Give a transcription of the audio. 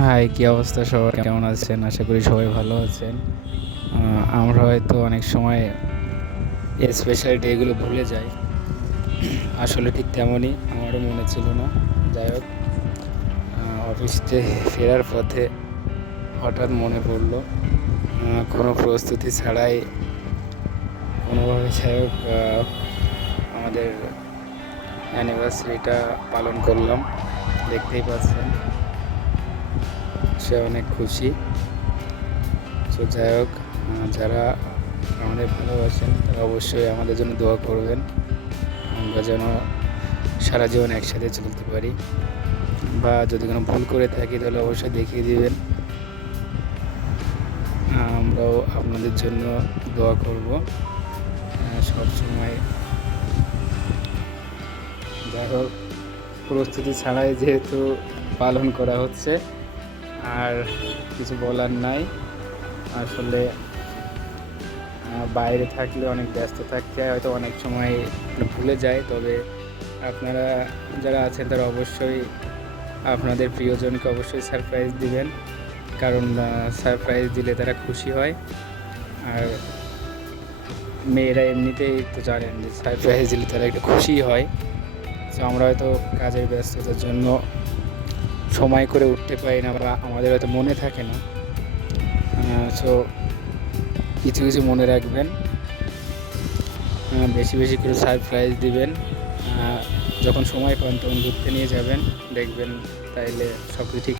High, কি অবস্থা? সবার কেমন আছেন? আশা করি সবাই ভালো আছেন। আমরা হয়তো অনেক সময় এই স্পেশাল ডেগুলো ভুলে যাই। আসলে ঠিক তেমনই আমারও মনে ছিল না। যাই হোক, অফিস থেকে ফেরার পথে হঠাৎ মনে পড়লো, কোনো প্রস্তুতি ছাড়াই কোনোভাবে যাই হোক আমাদের অ্যানিভার্সারিটা পালন করলাম। দেখতেই পাচ্ছেন, সে অনেক খুশি। তো যাই হোক, যারা আমাদের ভালোবাসেন তারা অবশ্যই আমাদের জন্য দোয়া করবেন, আমরা যেন সারা জীবন একসাথে চলতে পারি। বা যদি কোনো ভুল করে থাকি তাহলে অবশ্যই দেখিয়ে দিবেন, আমরাও আপনাদের জন্য দোয়া করব সবসময়। যাই হোক, প্রস্তুতি ছাড়াই যেহেতু পালন করা হচ্ছে, আর কিছু বলার নাই। আসলে বাইরে থাকলে অনেক ব্যস্ত থাকতে হয়, হয়তো অনেক সময় ভুলে যায়। তবে আপনারা যারা আছেন তারা অবশ্যই আপনাদের প্রিয়জনকে অবশ্যই সারপ্রাইজ দিবেন, কারণ সারপ্রাইজ দিলে তারা খুশি হয়। আর মেয়েরা এমনিতেই তো জানেন যে সারপ্রাইজ দিলে তারা একটু খুশি হয়। তো আমরা হয়তো কাজের ব্যস্ততার জন্য সময় করে উঠতে পারি না, বা আমাদের হয়তো মনে থাকে না। সো কিছু কিছু মনে রাখবেন, বেশি বেশি করে সারপ্রাইজ দিবেন। যখন সময় পান তখন ঘুরতে নিয়ে যাবেন, দেখবেন তাইলে সব কিছু ঠিক